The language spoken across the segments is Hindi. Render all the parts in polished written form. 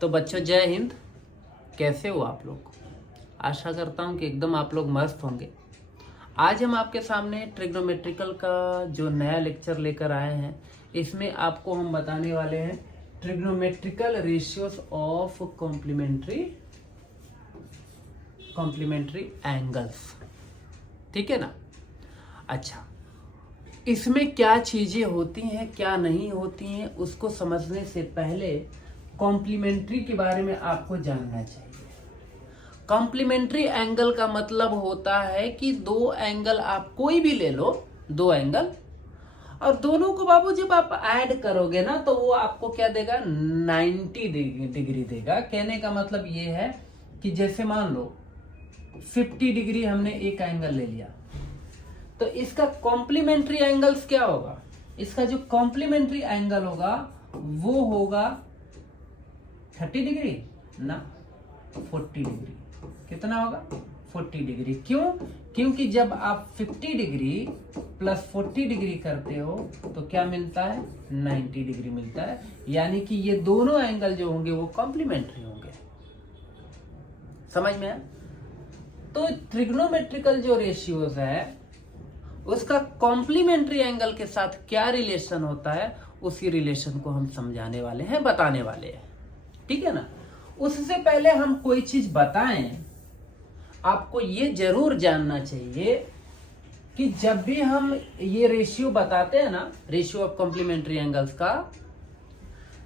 तो बच्चों जय हिंद। कैसे हो आप लोग? आशा करता हूँ कि एकदम आप लोग मस्त होंगे। आज हम आपके सामने ट्रिग्नोमेट्रिकल का जो नया लेक्चर लेकर आए हैं, इसमें आपको हम बताने वाले हैं trigonometrical ratios of complementary angles. ठीक है ना? अच्छा, इसमें क्या चीजें होती हैं क्या नहीं होती हैं, उसको समझने से पहले कॉम्प्लीमेंट्री के बारे में आपको जानना चाहिए। कॉम्प्लीमेंट्री एंगल का मतलब होता है कि दो एंगल आप कोई भी ले लो, दो एंगल, और दोनों को बाबू जब आप ऐड करोगे ना तो वो आपको क्या देगा? 90 डिग्री देगा। कहने का मतलब ये है कि जैसे मान लो 50 डिग्री हमने एक एंगल ले लिया, तो इसका कॉम्प्लीमेंट्री एंगल्स क्या होगा? इसका जो कॉम्प्लीमेंट्री एंगल होगा वो होगा 30 डिग्री ना 40 डिग्री। कितना होगा? 40 डिग्री। क्यों? क्योंकि जब आप 50 डिग्री प्लस 40 डिग्री करते हो तो क्या मिलता है? 90 डिग्री मिलता है। यानी कि ये दोनों एंगल जो होंगे वो कॉम्प्लीमेंट्री होंगे। समझ में आया? तो ट्रिग्नोमेट्रिकल जो रेशियोज है उसका कॉम्प्लीमेंट्री एंगल के साथ क्या रिलेशन होता है, उसी रिलेशन को हम समझाने वाले हैं, बताने वाले हैं। ठीक है ना? उससे पहले हम कोई चीज बताएं, आपको ये जरूर जानना चाहिए कि जब भी हम ये रेशियो बताते हैं ना, रेशियो ऑफ कॉम्प्लीमेंट्री एंगल्स का,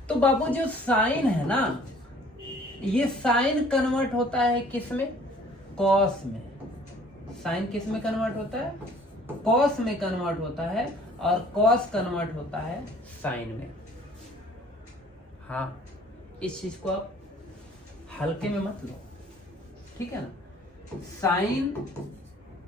तो बाबू जो साइन है ना, ये साइन कन्वर्ट होता है किस में? कॉस में। साइन किस में कन्वर्ट होता है? कॉस में कन्वर्ट होता है, और कॉस कन्वर्ट होता है साइन में। हाँ, इस चीज को आप हल्के में मत लो। ठीक है ना? साइन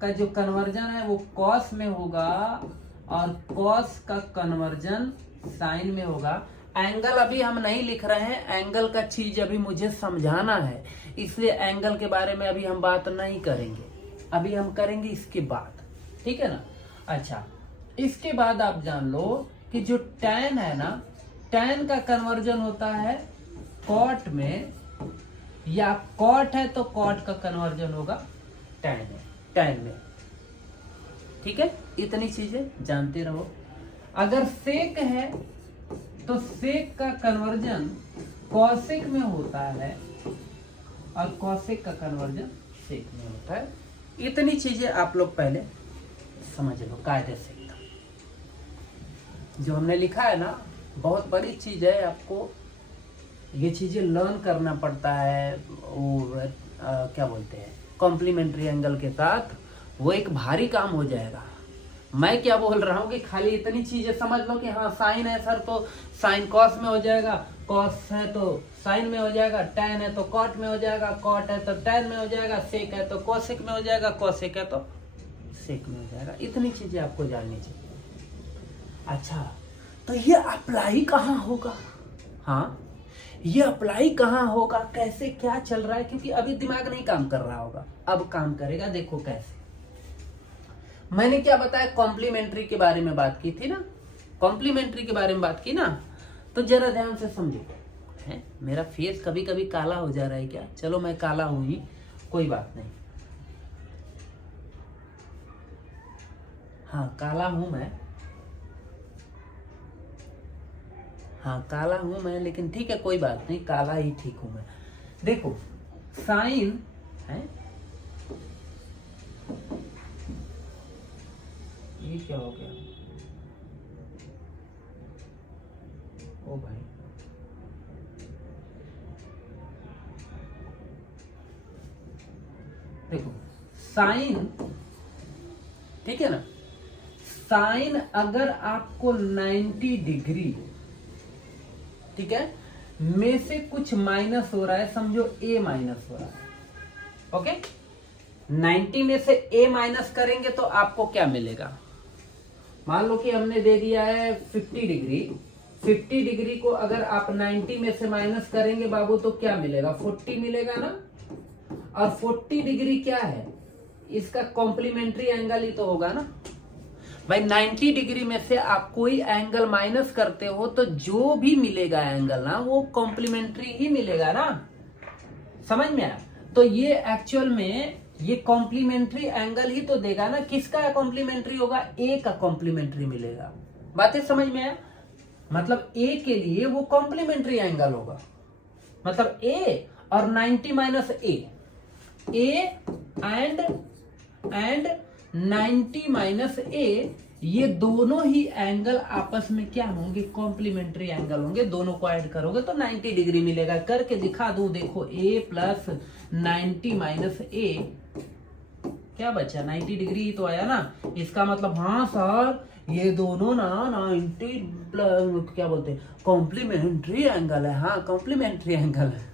का जो कन्वर्जन है वो कॉस में होगा, और कॉस का कन्वर्जन साइन में होगा। एंगल अभी हम नहीं लिख रहे हैं, एंगल का चीज अभी मुझे समझाना है, इसलिए एंगल के बारे में अभी हम बात नहीं करेंगे। अभी हम करेंगे इसके बाद। ठीक है ना? अच्छा, इसके बाद आप जान लो कि जो tan है ना, tan का कन्वर्जन होता है cot में, या cot है तो cot का कन्वर्जन होगा tan में। ठीक है? इतनी चीजें जानते रहो। अगर sec है तो sec का कन्वर्जन cosec में होता है, और cosec का कन्वर्जन sec में होता है। इतनी चीजें आप लोग पहले समझ लो कायदे से। जो हमने लिखा है ना, बहुत बड़ी चीज है, आपको ये चीजें लर्न करना पड़ता है। वो क्या बोलते हैं, कॉम्प्लीमेंट्री एंगल के साथ वो एक भारी काम हो जाएगा। मैं क्या बोल रहा हूँ कि खाली इतनी चीजें समझ लो कि हाँ साइन है सर तो साइन कॉस में हो जाएगा, कॉस है तो साइन में हो जाएगा, टैन है तो कॉट में हो जाएगा, कॉट है तो टैन में हो जाएगा, सेक है तो कोसेक में हो जाएगा, कोसेक है तो सेक में हो जाएगा। इतनी चीजें आपको जाननी चाहिए। अच्छा, तो ये अप्लाई कहाँ होगा? हाँ, ये अप्लाई कहाँ होगा, कैसे, क्या चल रहा है? क्योंकि अभी दिमाग नहीं काम कर रहा होगा, अब काम करेगा। देखो कैसे। मैंने क्या बताया? कॉम्प्लीमेंट्री के बारे में बात की थी ना, कॉम्प्लीमेंट्री के बारे में बात की ना, तो जरा ध्यान से समझो। है मेरा फेस कभी कभी काला हो जा रहा है क्या? चलो मैं काला हूं ही, कोई बात नहीं। हाँ काला हूं मैं, हाँ काला हूं मैं, लेकिन ठीक है कोई बात नहीं, काला ही ठीक हूं मैं। देखो साइन है, ये क्या हो गया? ओ भाई, देखो साइन, ठीक है ना? साइन अगर आपको 90 डिग्री, ठीक है, में से कुछ माइनस हो रहा है, समझो a माइनस हो रहा है। ओके, 90 में से a माइनस करेंगे तो आपको क्या मिलेगा? मान लो कि हमने दे दिया है 50 डिग्री। 50 डिग्री को अगर आप 90 में से माइनस करेंगे बाबू तो क्या मिलेगा? 40 मिलेगा ना। और 40 डिग्री क्या है? इसका कॉम्प्लीमेंट्री एंगल ही तो होगा ना। भाई 90 डिग्री में से आप कोई एंगल माइनस करते हो तो जो भी मिलेगा एंगल ना वो कॉम्प्लीमेंट्री ही मिलेगा ना, समझ में आया। तो ये एक्चुअल में ये कॉम्प्लीमेंट्री एंगल ही तो देगा ना। किसका कॉम्प्लीमेंट्री होगा? ए का कॉम्प्लीमेंट्री मिलेगा। बातें समझ में आया? मतलब ए के लिए वो कॉम्प्लीमेंट्री एंगल होगा, मतलब ए और 90 माइनस ए एंड 90 माइनस ए, ये दोनों ही एंगल आपस में क्या होंगे? कॉम्प्लीमेंट्री एंगल होंगे। दोनों को ऐड करोगे तो 90 डिग्री मिलेगा। करके दिखा दूं, देखो a प्लस 90 माइनस ए क्या बचा? 90 डिग्री ही तो आया ना। इसका मतलब हाँ सर ये दोनों ना 90 प्लस क्या बोलते हैं, कॉम्प्लीमेंट्री एंगल है। हाँ कॉम्प्लीमेंट्री एंगल है,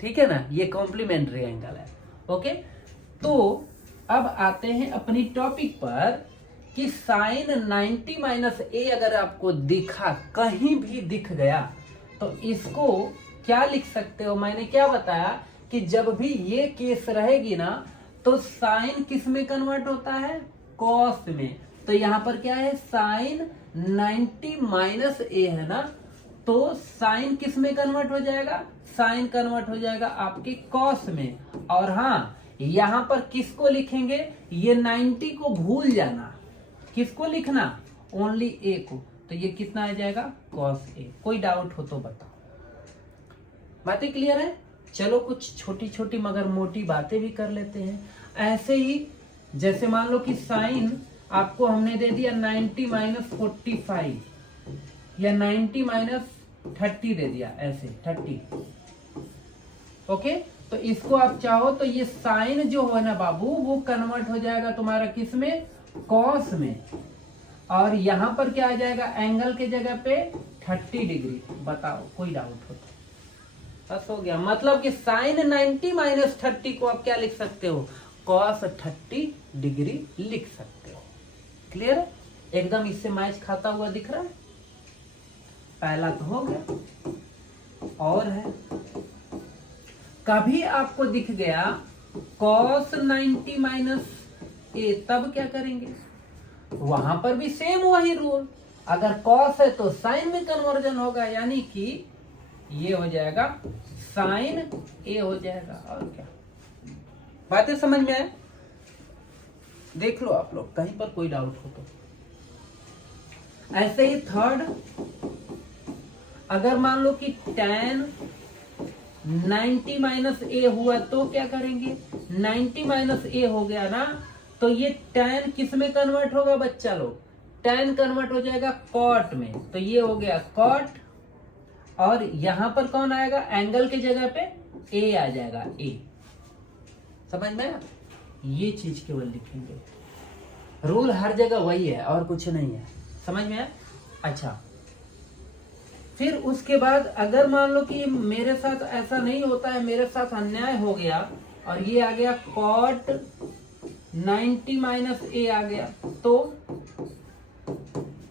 ठीक है ना, ये कॉम्प्लीमेंट्री एंगल है। ओके, तो अब आते हैं अपनी टॉपिक पर कि साइन 90 माइनस ए अगर आपको दिखा, कहीं भी दिख गया, तो इसको क्या लिख सकते हो? मैंने क्या बताया कि जब भी ये केस रहेगी ना तो साइन किस में कन्वर्ट होता है? कॉस में। तो यहां पर क्या है? साइन 90 माइनस ए है ना, तो साइन किस में कन्वर्ट हो जाएगा? साइन कन्वर्ट हो जाएगा आपके कॉस में। और हाँ, यहां पर किसको लिखेंगे? ये 90 को भूल जाना। किसको लिखना? ओनली ए को। तो ये कितना आ जाएगा? Cos A. कोई डाउट हो तो बताओ। बातें क्लियर है? चलो कुछ छोटी छोटी मगर मोटी बातें भी कर लेते हैं। ऐसे ही जैसे मान लो कि साइन आपको हमने दे दिया 90 माइनस 45 या 90 माइनस 30 दे दिया, ऐसे 30। ओके, तो इसको आप चाहो तो ये साइन जो है ना बाबू, वो कन्वर्ट हो जाएगा तुम्हारा किस में? कॉस में। और यहां पर क्या आ जाएगा? एंगल के जगह पे 30 डिग्री। बताओ कोई डाउट हो तो? बस हो गया। मतलब कि साइन 90 माइनस 30 को आप क्या लिख सकते हो? कॉस 30 डिग्री लिख सकते हो। क्लियर है? एकदम इससे मैच खाता हुआ दिख रहा है। पहला तो हो गया। और है, कभी आपको दिख गया cos 90 माइनस ए, तब क्या करेंगे? वहां पर भी सेम वही रूल। अगर cos है तो साइन में कन्वर्जन होगा, यानी कि ये हो जाएगा साइन ए हो जाएगा। और क्या बातें समझ में आए? देख लो आप लोग, कहीं पर कोई डाउट हो तो। ऐसे ही थर्ड, अगर मान लो कि tan 90 माइनस ए हुआ तो क्या करेंगे? 90 माइनस ए हो गया ना, तो ये tan किस में कन्वर्ट होगा बच्चा लोग? tan कन्वर्ट हो जाएगा कॉट में। तो ये हो गया कॉट, और यहां पर कौन आएगा? एंगल के जगह पे ए आ जाएगा, ए। समझ में आया? ये चीज केवल लिखेंगे। रूल हर जगह वही है और कुछ नहीं है। समझ में आया? अच्छा, फिर उसके बाद अगर मान लो कि मेरे साथ ऐसा नहीं होता है, मेरे साथ अन्याय हो गया और ये आ गया कॉट 90 माइनस ए आ गया, तो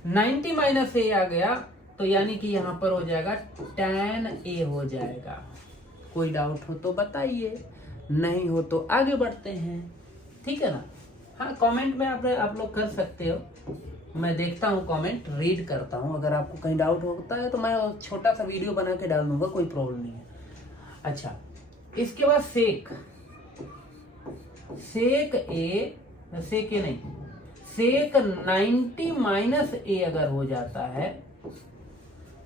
90 माइनस ए आ गया, तो यानी कि यहां पर हो जाएगा tan ए हो जाएगा। कोई डाउट हो तो बताइए, नहीं हो तो आगे बढ़ते हैं। ठीक है ना? हाँ, कमेंट में आप लोग कर सकते हो। मैं देखता हूँ कमेंट, रीड करता हूँ। अगर आपको कहीं डाउट होता है तो मैं छोटा सा वीडियो बना के डाल दूंगा, कोई प्रॉब्लम नहीं है। अच्छा, इसके बाद सेक ए नहीं, सेक 90 माइनस ए अगर हो जाता है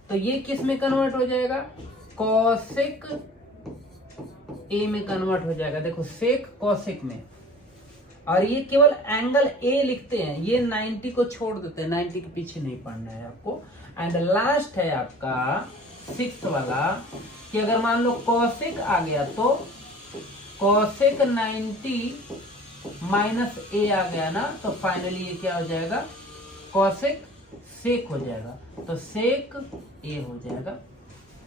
तो ये किस में कन्वर्ट हो जाएगा? कॉसेक ए में कन्वर्ट हो जाएगा। देखो सेक कॉसेक में, और ये केवल एंगल ए लिखते हैं, ये 90 को छोड़ देते हैं, 90 के पीछे नहीं पढ़ना है आपको। एंड लास्ट है आपका 6th वाला कि अगर मान लो कॉसेक आ गया तो कॉसेक 90 माइनस ए आ गया ना, तो फाइनली ये क्या हो जाएगा? कॉसेक सेक हो जाएगा। तो सेक ए हो जाएगा।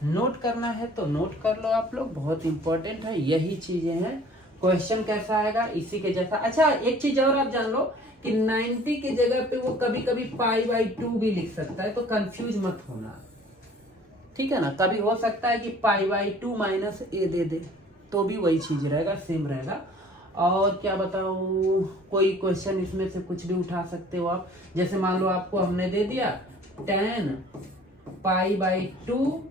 नोट करना है तो नोट कर लो आप लोग, बहुत इंपॉर्टेंट है, यही चीजें हैं। क्वेश्चन कैसा आएगा इसी के जैसा। अच्छा, एक चीज और आप जान लो कि 90 की जगह पे वो कभी कभी π/2 भी लिख सकता है, तो कंफ्यूज मत होना। ठीक है ना? कभी हो सकता है कि π/2 माइनस ए दे दे, तो भी वही चीज रहेगा, सेम रहेगा। और क्या बताऊँ, कोई क्वेश्चन इसमें से कुछ भी उठा सकते हो आप। जैसे मान लो आपको हमने दे दिया tan π/2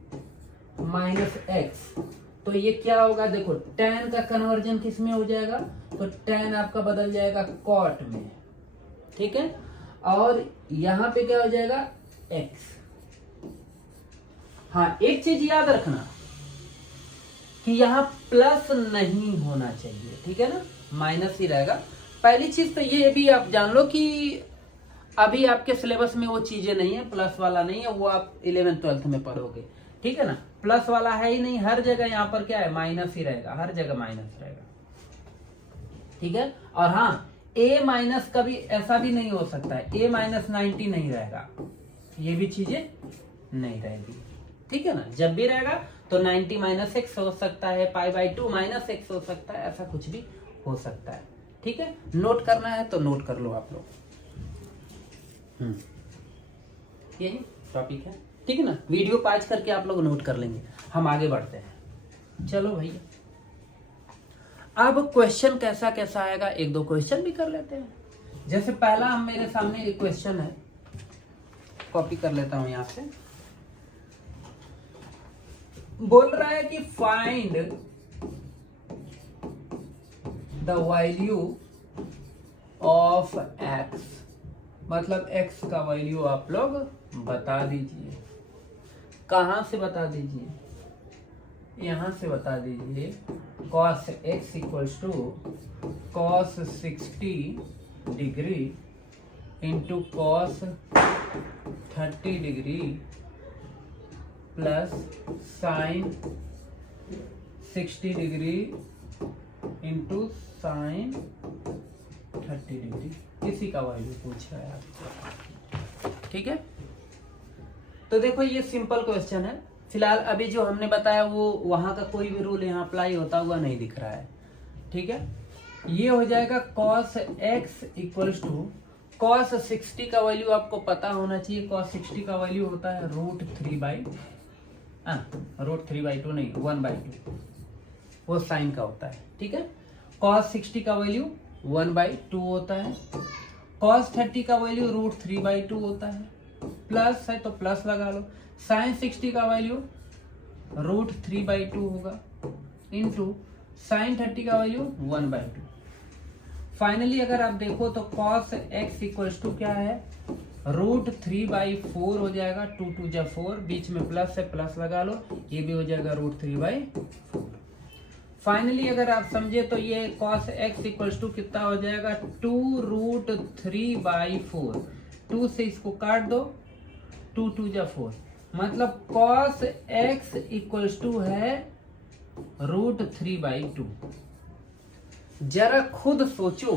माइनस एक्स, तो ये क्या होगा, देखो tan का कन्वर्जन किस में हो जाएगा, तो tan आपका बदल जाएगा cot में, ठीक है। और यहाँ पे क्या हो जाएगा x। हाँ, एक चीज याद रखना कि यहाँ प्लस नहीं होना चाहिए, ठीक है ना, माइनस ही रहेगा। पहली चीज तो ये भी आप जान लो कि अभी आपके सिलेबस में वो चीजें नहीं है, प्लस वाला नहीं है, वो आप 11th-12th में पढ़ोगे, ठीक है ना। प्लस वाला है ही नहीं, हर जगह यहाँ पर क्या है, माइनस ही रहेगा, हर जगह माइनस रहेगा, ठीक है। और हाँ, a माइनस कभी ऐसा भी नहीं हो सकता है, a माइनस 90 नहीं रहेगा, ये भी चीजें नहीं रहेगी, ठीक है ना। जब भी रहेगा तो 90 माइनस एक्स हो सकता है, π/2 माइनस एक्स हो सकता है, ऐसा कुछ भी हो सकता है, ठीक है। नोट करना है तो नोट कर लो आप लोग। यही टॉपिक है, ठीक है ना। वीडियो पॉज करके आप लोग नोट कर लेंगे, हम आगे बढ़ते हैं। चलो भैया, अब क्वेश्चन कैसा कैसा आएगा, एक दो क्वेश्चन भी कर लेते हैं। जैसे पहला हम मेरे सामने एक क्वेश्चन है, कॉपी कर लेता हूं यहां से। बोल रहा है कि find the value of x, मतलब x का वैल्यू आप लोग बता दीजिए। कहां से बता दीजिए, यहां से बता दीजिए। cos x equals to cos 60 degree into cos 30 degree plus sine 60 degree into sine 30 degree, इसी का वैल्यू पूछ रहा है आपको, ठीक है। तो देखो ये सिंपल क्वेश्चन है। फिलहाल अभी जो हमने बताया वो वहां का कोई भी रूल यहाँ अप्लाई होता हुआ नहीं दिख रहा है, ठीक है। ये हो जाएगा cos x equals to cos 60 का वैल्यू आपको पता होना चाहिए। cos 60 का वैल्यू होता है √3/2 नहीं 1/2, वो साइन का होता है, ठीक है। cos 60 का वैल्यू 1/2 होता है, cos 30 का वैल्यू √3/2 होता है, प्लस है तो प्लस लगा लो, साइन 60 का वैल्यू √3/2 होगा इंटू साइन 30 का वैल्यू 1/2। फाइनली अगर आप देखो तो cos x इक्वल्स टू क्या है, √3/4 हो जाएगा, 2 2 जा 4, बीच में प्लस है, प्लस लगा लो, ये भी हो जाएगा √3/4। फाइनली अगर आप समझे तो ये cos x इक्वल्स टू कितना हो जाएगा, 2√3/4, 2 से इसको काट दो, 2 2 जा 4, मतलब cos x इक्वल्स टू है √3/2। जरा खुद सोचो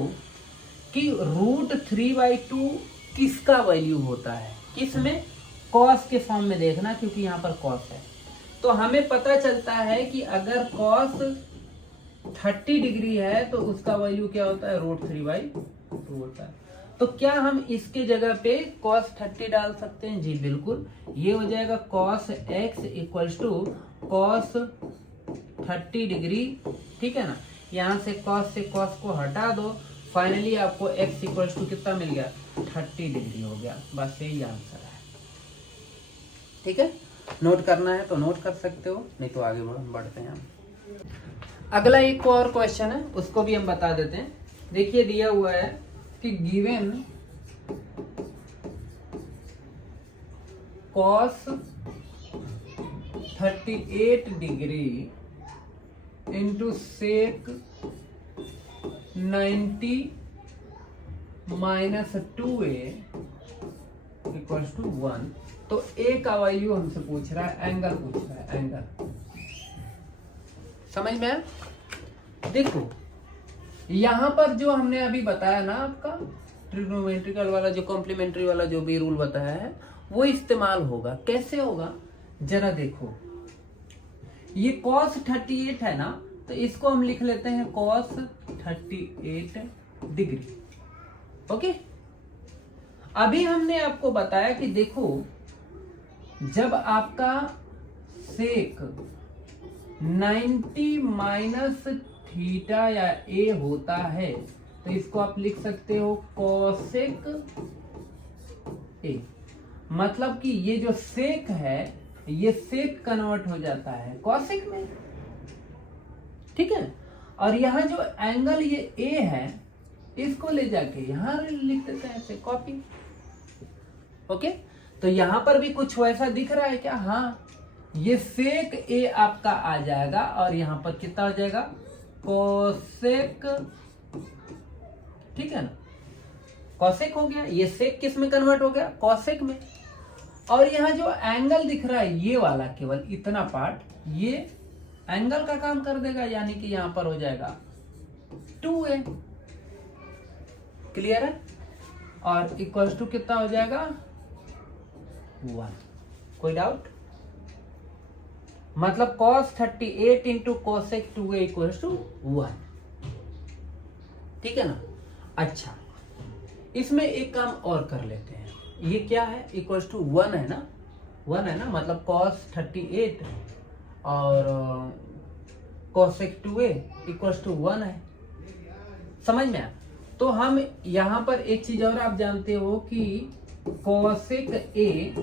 कि √3/2 किसका वैल्यू होता है, किस में, cos के फॉर्म में देखना, क्योंकि यहाँ पर cos है। तो हमें पता चलता है कि अगर cos 30 डिग्री है तो उसका वैल्यू क्या होता है, √3/2 होता है। तो क्या हम इसके जगह पे cos 30 डाल सकते हैं, जी बिल्कुल। ये हो जाएगा cos x equals to cos 30 degree, ठीक है ना। यहाँ से cos से cos को हटा दो, फाइनली आपको x इक्वल्स टू कितना मिल गया, 30 डिग्री हो गया। बस यही आंसर है, ठीक है। नोट करना है तो नोट कर सकते हो, नहीं तो आगे बढ़ते हैं हम। अगला एक और क्वेश्चन है, उसको भी हम बता देते हैं। देखिए दिया हुआ है कि given cos 38 degree into sec 90 minus 2a equals to 1। तो a का वैल्यू हमसे पूछ रहा है, एंगल पूछ रहा है, एंगल। समझ में? देखो यहां पर जो हमने अभी बताया ना, आपका ट्रिग्नोमेट्रिकल वाला जो कॉम्प्लीमेंट्री वाला जो भी रूल बताया है वो इस्तेमाल होगा। कैसे होगा जरा देखो, ये cos 38 है ना, तो इसको हम लिख लेते हैं cos 38 डिग्री। ओके, अभी हमने आपको बताया कि देखो जब आपका सेक 90 माइनस थीटा या ए होता है तो इसको आप लिख सकते हो कोसेक ए। मतलब कि ये जो सेक है ये सेक कन्वर्ट हो जाता है कॉसेक में, ठीक है। और यहाँ जो एंगल ये ए है इसको ले जाके यहाँ लिख देते हैं ऐसे कॉपी। ओके, तो यहाँ पर भी कुछ वैसा दिख रहा है क्या? हाँ, ये सेक ए आपका आ जाएगा और यहाँ पर कितना हो जाएगा कोसेक, ठीक है ना, कॉसेक हो गया। ये सेक किस में कन्वर्ट हो गया? कॉसेक में। और यहाँ जो एंगल दिख रहा है ये वाला, केवल इतना पार्ट ये एंगल का काम कर देगा, यानी कि यहां पर हो जाएगा 2a। क्लियर है? और इक्वल्स टू कितना हो जाएगा 1। कोई डाउट? मतलब cos 38 into cosec 2a equals to 1, ठीक है ना। अच्छा, इसमें एक काम और कर लेते हैं। ये क्या है? इक्वल्स टू 1 है ना, 1 है ना, मतलब cos 38 और कोसेक 2a इक्वल्स टू 1 है। समझ में आया? तो हम यहां पर एक चीज और आप जानते हो कि कोसेक ए,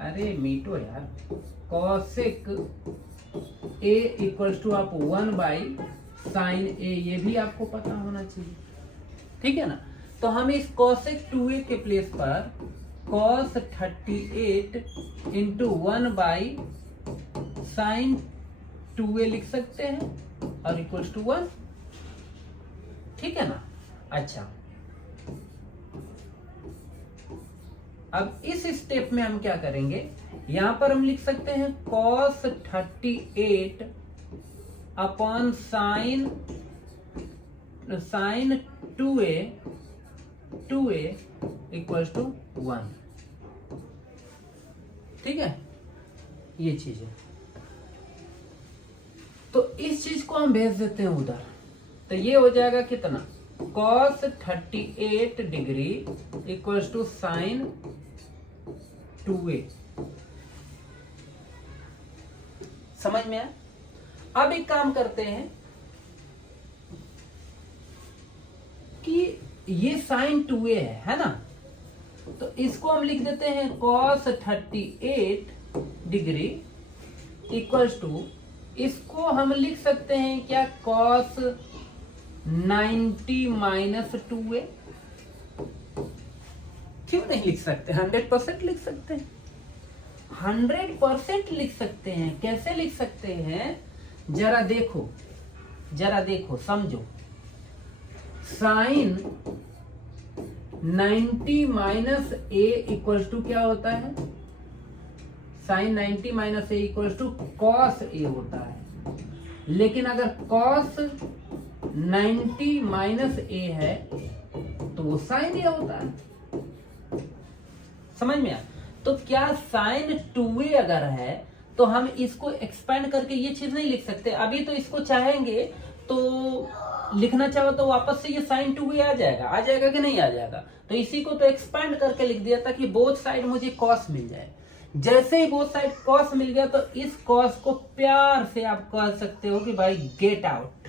अरे मीटो यार, कोसेक ए इक्वल्स टू आप 1 बाई साइन ए, ये भी आपको पता होना चाहिए, ठीक है ना। तो हम इस कोसेक 2a के प्लेस पर cos 38 into 1 by sine 2a लिख सकते हैं और इक्वल्स टू 1, ठीक है ना। अच्छा, अब इस स्टेप में हम क्या करेंगे, यहां पर हम लिख सकते हैं cos 38 upon sine 2a equals to 1, ठीक है। ये चीज है, तो इस चीज को हम भेज देते हैं उधर। तो ये हो जाएगा कितना, cos 38 degree equals to sine 2a। समझ में आया? अब एक काम करते हैं कि ये साइन 2a है ना, तो इसको हम लिख देते हैं cos 38 डिग्री इक्वल्स टू, इसको हम लिख सकते हैं क्या, cos 90 माइनस 2a। क्यों नहीं लिख सकते? 100% लिख सकते हैं, 100% लिख सकते हैं। कैसे लिख सकते हैं? जरा देखो समझो। Sine 90 minus A equals to क्या होता है? Sine 90 minus A equals to cos A होता है। लेकिन अगर कॉस 90 माइनस ए है तो वो साइन ए होता है। समझ में आया? तो क्या साइन 2a अगर है तो हम इसको एक्सपेंड करके ये चीज नहीं लिख सकते? अभी तो इसको चाहेंगे तो लिखना चाहो तो वापस से ये साइन 2a आ जाएगा कि नहीं आ जाएगा? तो इसी को तो एक्सपेंड करके लिख दिया ताकि बोथ साइड मुझे कॉस मिल जाए। जैसे ही बोथ साइड कॉस मिल गया तो इस कॉस को प्यार से आप कह सकते हो कि भाई गेट आउट,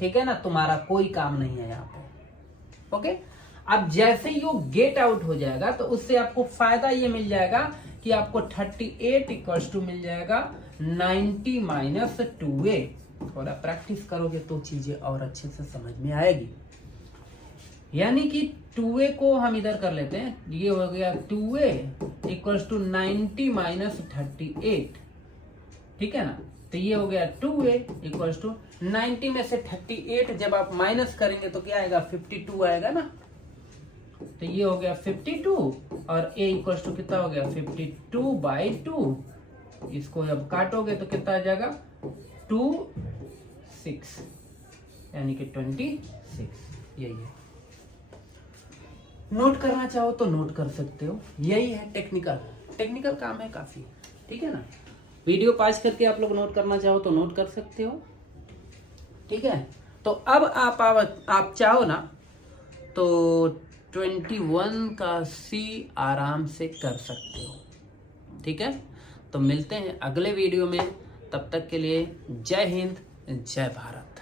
ठीक है ना, तुम्हारा कोई काम नहीं है यहाँ पे। ओके, अब जैसे ही वो गेट आउट हो जाएगा तो उससे आपको फायदा ये मिल जाएगा कि आपको 38 इक्वल्स टू मिल जाएगा 90 माइनस 2a। थोड़ा प्रैक्टिस करोगे तो चीजें और अच्छे से समझ में आएगी। यानी कि 2a को हम इधर कर लेते हैं, ये हो गया 2a इक्वल्स टू 90 माइनस 38, ठीक है ना। तो ये हो गया 2a इक्वल्स टू 90 में से 38 जब आप माइनस करेंगे तो क्या आएगा, 52 आएगा ना। तो ये हो गया 52 और a इक्वल्स टू कितना हो गया, 52 बाई 2। इसको जब काटोगे तो कितना आ जाएगा, 26, यानी कि 26। यही है, नोट करना चाहो तो नोट कर सकते हो। यही है टेक्निकल काम है काफी, ठीक है ना। वीडियो पॉज करके आप लोग नोट करना चाहो तो नोट कर सकते हो, ठीक है। तो अब आप चाहो ना तो 21 का C आराम से कर सकते हो, ठीक है। तो मिलते हैं अगले वीडियो में, तब तक के लिए जय हिंद, जय भारत।